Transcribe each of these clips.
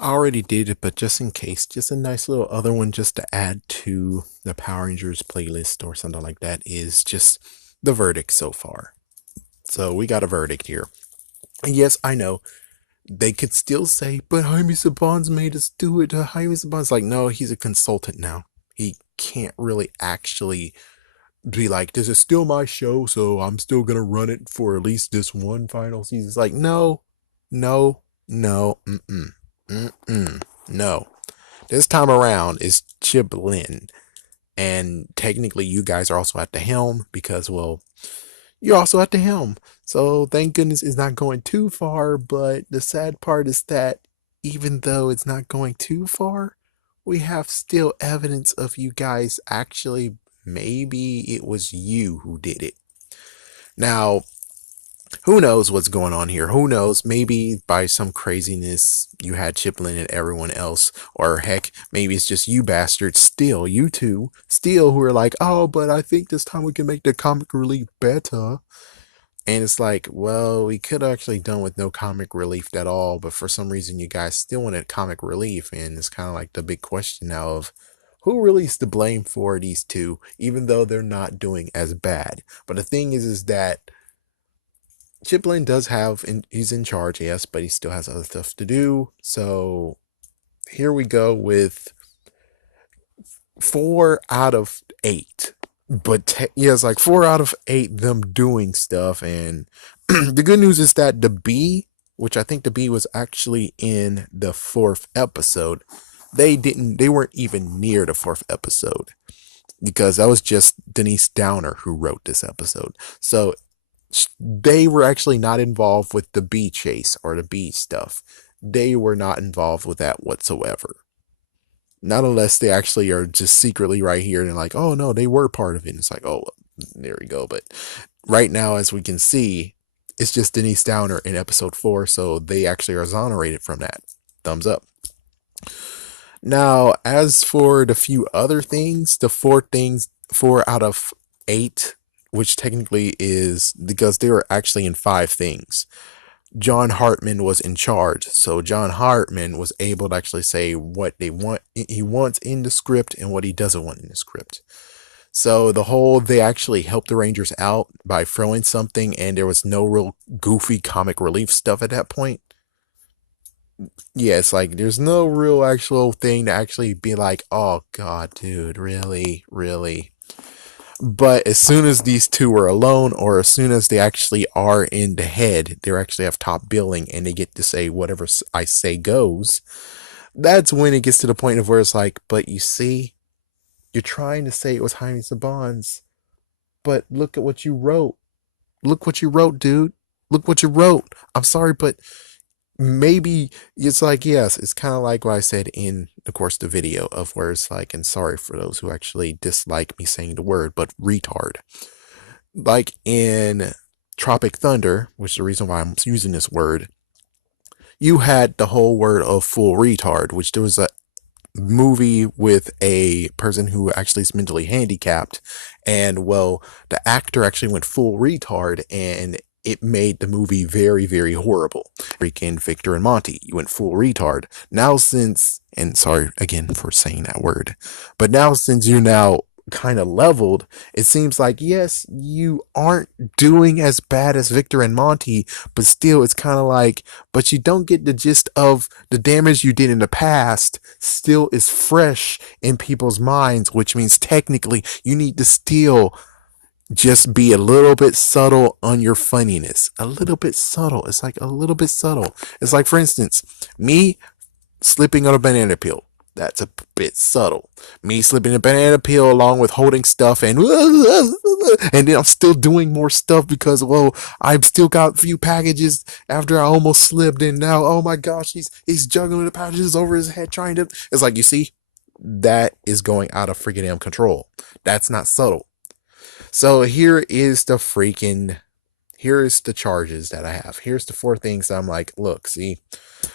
I already did it, but just in case, just a nice little other one just to add to the Power Rangers playlist or something like that is just the verdict so far. So we got a verdict here. And yes, I know they could still say, but Jaime Saban's made us do it. Jaime Saban's like, no, he's a consultant now. He can't really actually be like, this is still my show, so I'm still gonna run it for at least this one final season. It's like, no, no, no, no. This time around is Chip Lynn, and technically you guys are also at the helm because, well, you're also at the helm. So thank goodness it's not going too far, but the sad part is that even though it's not going too far, we have still evidence of you guys actually, maybe it was you who did it. Now, who knows what's going on here? Who knows? Maybe by some craziness you had Chiplin and everyone else, or heck, maybe it's just you bastards, still, you two, still, who are like, oh, but I think this time we can make the comic relief better. And it's like, well, we could have actually done with no comic relief at all, but for some reason you guys still wanted comic relief, and it's kind of like the big question now of who really is to blame for these two, even though they're not doing as bad. But the thing is that Chiplin does have, he's in charge, yes, but he still has other stuff to do. So here we go with 4 out of 8. But yeah, it's like 4 out of 8 them doing stuff. And the good news is that the B, which I think the B was actually in the 4th episode, they weren't even near the 4th episode because that was just Denise Downer who wrote this episode. So they were actually not involved with the bee chase or the bee stuff. They were not involved with that whatsoever. Not unless they actually are just secretly right here and like, oh no, they were part of it. And it's like, oh, there we go. But right now, as we can see, it's just Denise Downer in episode 4, so they actually are exonerated from that. Thumbs up. Now, as for the few other things, the 4 out of 8, which technically is because they were actually in 5 things. John Hartman was in charge, so John Hartman was able to actually say what he wants in the script and what he doesn't want in the script. So they actually helped the Rangers out by throwing something, and there was no real goofy comic relief stuff at that point. Yeah, it's like there's no real actual thing to actually be like, oh god, dude, really, really. But as soon as these two are alone, or as soon as they actually are in the head, they actually have top billing and they get to say whatever I say goes. That's when it gets to the point of where it's like, but you see, you're trying to say it was Jaime Saban's, but look at what you wrote. Look what you wrote, dude. Look what you wrote. I'm sorry, but maybe it's like, yes, it's kind of like what I said in, of course, the video of where it's like, and sorry for those who actually dislike me saying the word, but retard. Like in Tropic Thunder, which is the reason why I'm using this word, you had the whole word of full retard, which there was a movie with a person who actually is mentally handicapped, and well, the actor actually went full retard, and it made the movie very, very horrible. Freaking Victor and Monty, you went full retard. Now, since, and sorry again for saying that word, but now since you're now kind of leveled, it seems like, yes, you aren't doing as bad as Victor and Monty, but still, it's kind of like, but you don't get the gist of the damage you did in the past still is fresh in people's minds, which means technically you need to still just be a little bit subtle on your funniness. A little bit subtle. It's like a little bit subtle. It's like, for instance, me slipping on a banana peel. That's a bit subtle. Me slipping a banana peel along with holding stuff and then I'm still doing more stuff because, well, I've still got a few packages after I almost slipped, and now, oh my gosh, he's juggling the packages over his head trying to. It's like, you see, that is going out of freaking damn control. That's not subtle. So here is the charges that I have. Here's the 4 things that I'm like, look, see,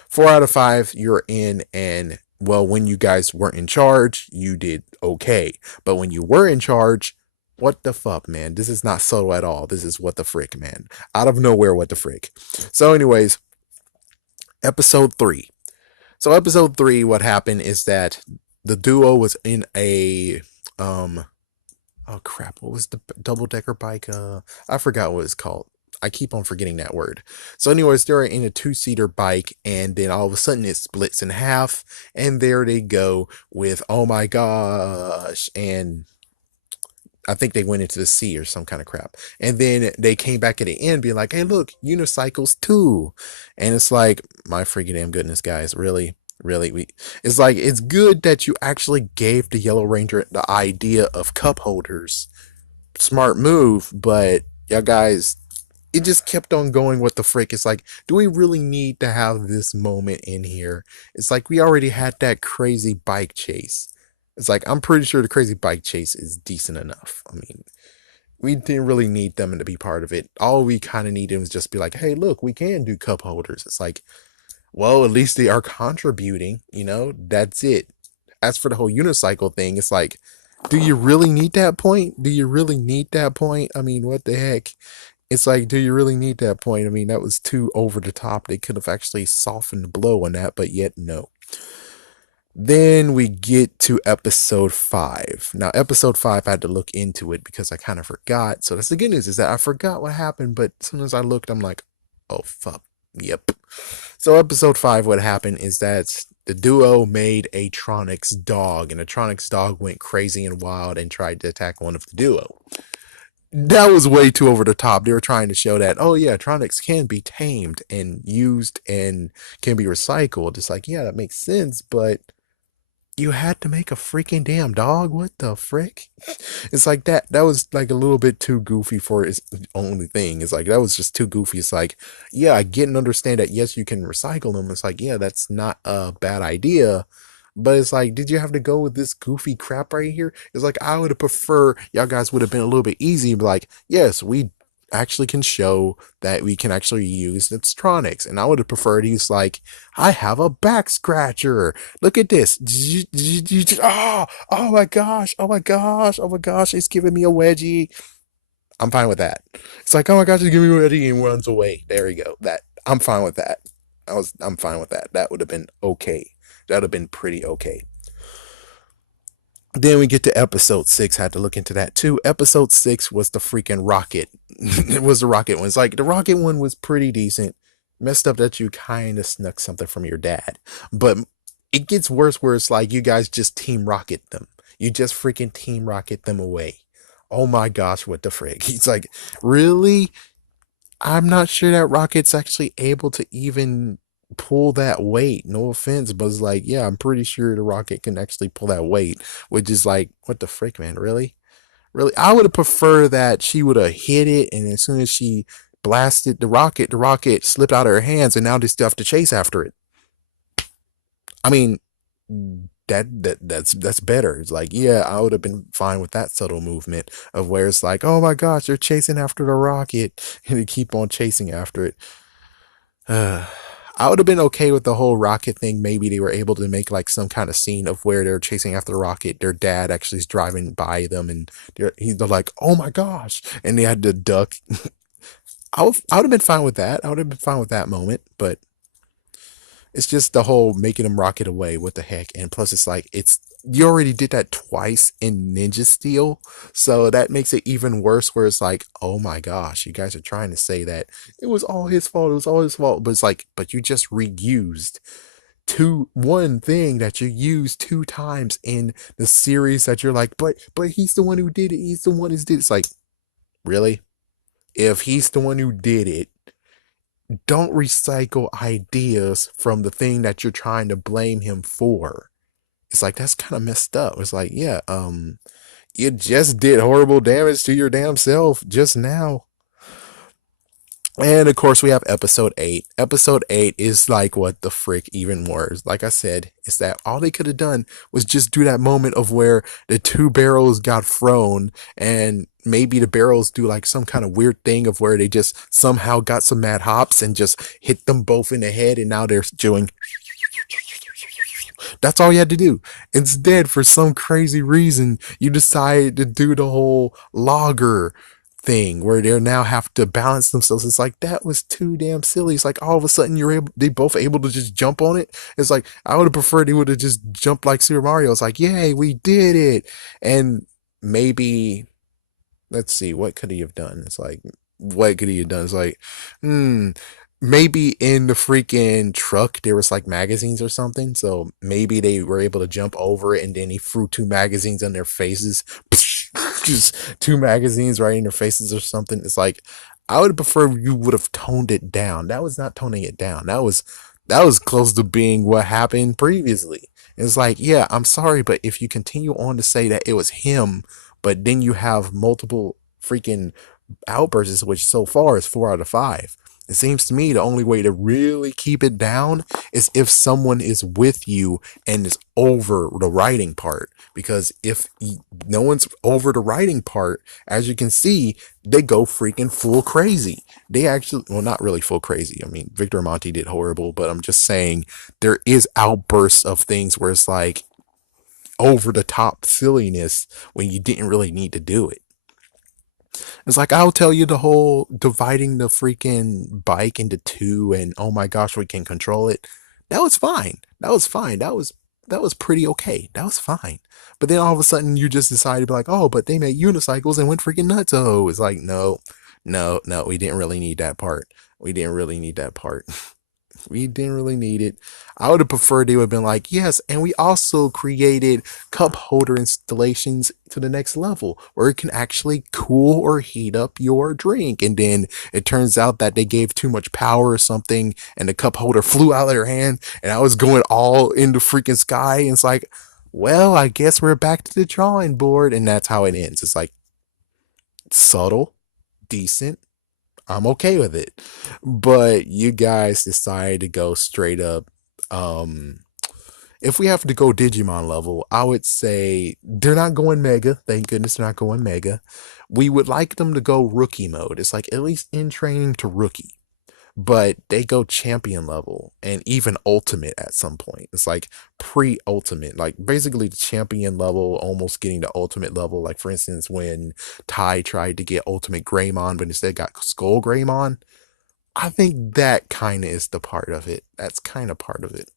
4 out of 5, you're in, and well, when you guys weren't in charge, you did okay. But when you were in charge, what the fuck, man? This is not subtle at all. This is what the frick, man. Out of nowhere, what the frick. So, anyways, episode 3. So episode 3, what happened is that the duo was in a um oh crap, what was the double decker bike? I forgot what it's called. I keep on forgetting that word. So, anyways, they're in a two-seater bike, and then all of a sudden it splits in half, and there they go with oh my gosh, and I think they went into the sea or some kind of crap. And then they came back at the end being like, hey, look, unicycles too. And it's like, my freaking damn goodness, guys. Really? Really? It's like, it's good that you actually gave the Yellow Ranger the idea of cup holders. Smart move, but y'all guys, it just kept on going. What the frick? It's like, do we really need to have this moment in here? It's like, we already had that crazy bike chase. It's like, I'm pretty sure the crazy bike chase is decent enough. I mean, we didn't really need them to be part of it. All we kind of needed was just be like, hey, look, we can do cup holders. It's like, well, at least they are contributing, that's it. As for the whole unicycle thing, it's like, do you really need that point? Do you really need that point? I mean, what the heck? It's like, do you really need that point? I mean, that was too over the top. They could have actually softened the blow on that, but yet no. Then we get to episode 5. Now, episode 5, I had to look into it because I kind of forgot. So that's the good news, is that I forgot what happened, but as soon as I looked, I'm like, oh, fuck. Yep. So episode 5, what happened is that the duo made a Tronics dog, and a Tronics dog went crazy and wild and tried to attack one of the duo. That was way too over the top. They were trying to show that, oh yeah, Tronics can be tamed and used and can be recycled. It's like, yeah, that makes sense, but you had to make a freaking damn dog? What the frick? It's like that was like a little bit too goofy for its only thing. It's like, that was just too goofy. It's like, yeah, I get and understand that, yes, you can recycle them. It's like, yeah, that's not a bad idea. But it's like, did you have to go with this goofy crap right here? It's like, I would have preferred y'all guys would have been a little bit easy. Like, yes, we actually can show that we can actually use Nipstronics. And I would have preferred he's like, I have a back scratcher. Look at this. Oh my gosh. Oh my gosh. Oh my gosh. It's giving me a wedgie. I'm fine with that. It's like, oh my gosh, it's giving me a wedgie and runs away. There you go. That I'm fine with that. I'm fine with that. That would have been okay. That would have been pretty okay. Then we get to episode 6. Had to look into that too. Episode 6 was the freaking rocket. It was the rocket one. It's like the rocket one was pretty decent. Messed up that you kind of snuck something from your dad. But it gets worse where it's like you guys just team rocket them. You just freaking team rocket them away. Oh my gosh, what the frick? He's like, really? I'm not sure that rocket's actually able to even pull that weight. No offense, but it's like, yeah, I'm pretty sure the rocket can actually pull that weight, which is like, what the frick, man? Really? Really? I would have preferred that she would have hit it, and as soon as she blasted the rocket slipped out of her hands, and now they still have to chase after it. I mean, that's better. It's like, yeah, I would have been fine with that subtle movement of where it's like, oh my gosh, they're chasing after the rocket, and they keep on chasing after it. I would have been okay with the whole rocket thing. Maybe they were able to make like some kind of scene of where they're chasing after the rocket. Their dad actually is driving by them, and they're like, "Oh my gosh!" and they had to duck. I would have been fine with that. I would have been fine with that moment, but it's just the whole making them rocket away. What the heck? And plus, it's like you already did that twice in Ninja Steel, so that makes it even worse. Where it's like, oh my gosh, you guys are trying to say that it was all his fault. It was all his fault, but it's like, but you just reused one thing that you used 2 times in the series that you're like, but he's the one who did it. He's the one who did it. It's like, really? If he's the one who did it, don't recycle ideas from the thing that you're trying to blame him for. It's like, that's kind of messed up. It's like, yeah, you just did horrible damage to your damn self just now. And of course, we have episode 8. Episode 8 is like, what the frick, even worse. Like I said, it's that all they could have done was just do that moment of where the 2 barrels got thrown, and maybe the barrels do like some kind of weird thing of where they just somehow got some mad hops and just hit them both in the head, and now they're doing. That's all you had to do. Instead, for some crazy reason, you decided to do the whole logger thing where they now have to balance themselves. It's like that was too damn silly. It's like all of a sudden they both able to just jump on it. It's like I would have preferred they would have just jumped like Super Mario. It's like, yay, we did it. And maybe let's see, what could he have done? It's like, what could he have done? It's like, hmm, maybe in the freaking truck there was like magazines or something. So maybe they were able to jump over it, and then he threw two magazines on their faces. Just two magazines right in their faces or something. It's like I would prefer you would have toned it down. That was not toning it down. That was close to being what happened previously. It's like, yeah, I'm sorry, but if you continue on to say that it was him, but then you have multiple freaking outbursts, which so far is 4 out of 5. It seems to me the only way to really keep it down is if someone is with you and is over the writing part. Because if no one's over the writing part, as you can see, they go freaking full crazy. They actually, well, not really full crazy. I mean, Victor Monty did horrible, but I'm just saying there is outbursts of things where it's like over the top silliness when you didn't really need to do it. It's like I'll tell you the whole dividing the freaking bike into two and oh my gosh, we can control it. That was fine. That was fine. That was pretty okay. That was fine. But then all of a sudden you just decided to be like, oh, but they made unicycles and went freaking nuts. Oh, it's like no, no, no, we didn't really need that part. We didn't really need that part. We didn't really need it. I would have preferred they would have been like, yes, and we also created cup holder installations to the next level where it can actually cool or heat up your drink. And then it turns out that they gave too much power or something, and the cup holder flew out of their hand, and I was going all in the freaking sky. And it's like, well, I guess we're back to the drawing board. And that's how it ends. It's like subtle, decent, I'm okay with it. But you guys decided to go straight up. Um, if we have to go Digimon level, I would say they're not going Mega. Thank goodness they're not going Mega. We would like them to go Rookie mode. It's like at least in training to Rookie, but they go champion level and even ultimate at some point. It's like pre-ultimate, like basically the champion level almost getting to ultimate level. Like for instance, when Tai tried to get ultimate Greymon, but instead got Skull Greymon. I think that kind of is the part of it. That's kind of part of it.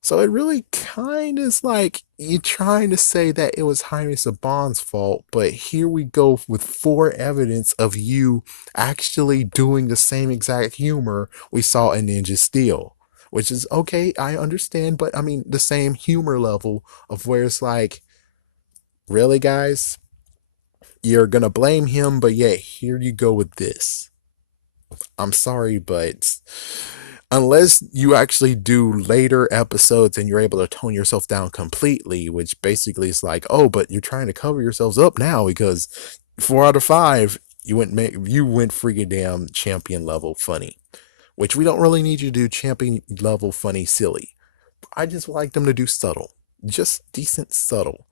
So it really kind of is like you're trying to say that it was Jaime Saban's fault, but here we go with 4 evidence of you actually doing the same exact humor we saw in Ninja Steel. Which is okay, I understand, but I mean, the same humor level of where it's like, really, guys? You're gonna blame him, but yeah, here you go with this. I'm sorry, but unless you actually do later episodes and you're able to tone yourself down completely, which basically is like, oh, but you're trying to cover yourselves up now because 4 out of 5 you went freaking damn champion level funny, which we don't really need you to do champion level funny silly. I just like them to do subtle, just decent subtle.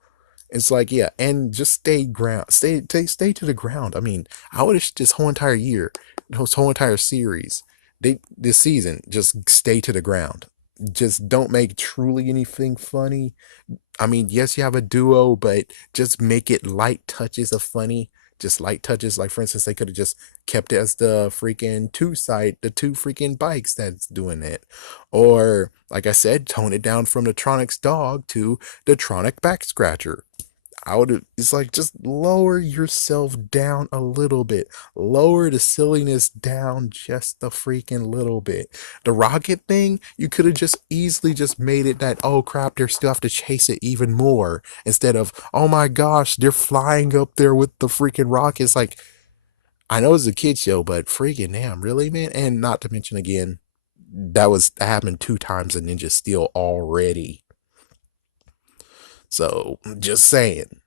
It's like, yeah, and just stay to the ground. I mean, I would have this whole entire year, this whole entire series, this season, just stay to the ground. Just don't make truly anything funny. I mean, yes, you have a duo, but just make it light touches of funny. Just light touches. Like for instance, they could have just kept it as the freaking the two freaking bikes that's doing it. Or, like I said, tone it down from the Tronic's dog to the Tronic back scratcher. It's like just lower yourself down a little bit. Lower the silliness down just a freaking little bit. The rocket thing, you could have just easily just made it that, oh crap, they still have to chase it even more. Instead of, oh my gosh, they're flying up there with the freaking rockets. Like, I know it's a kid show, but freaking damn, really, man? And not to mention again, that happened 2 times in Ninja Steel already. So, just saying,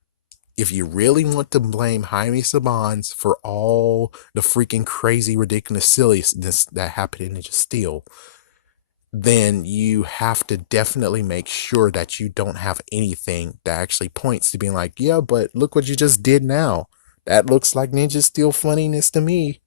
if you really want to blame Jaime Sabans for all the freaking crazy, ridiculous silliness that happened in Ninja Steel, then you have to definitely make sure that you don't have anything that actually points to being like, yeah, but look what you just did now. That looks like Ninja Steel funniness to me.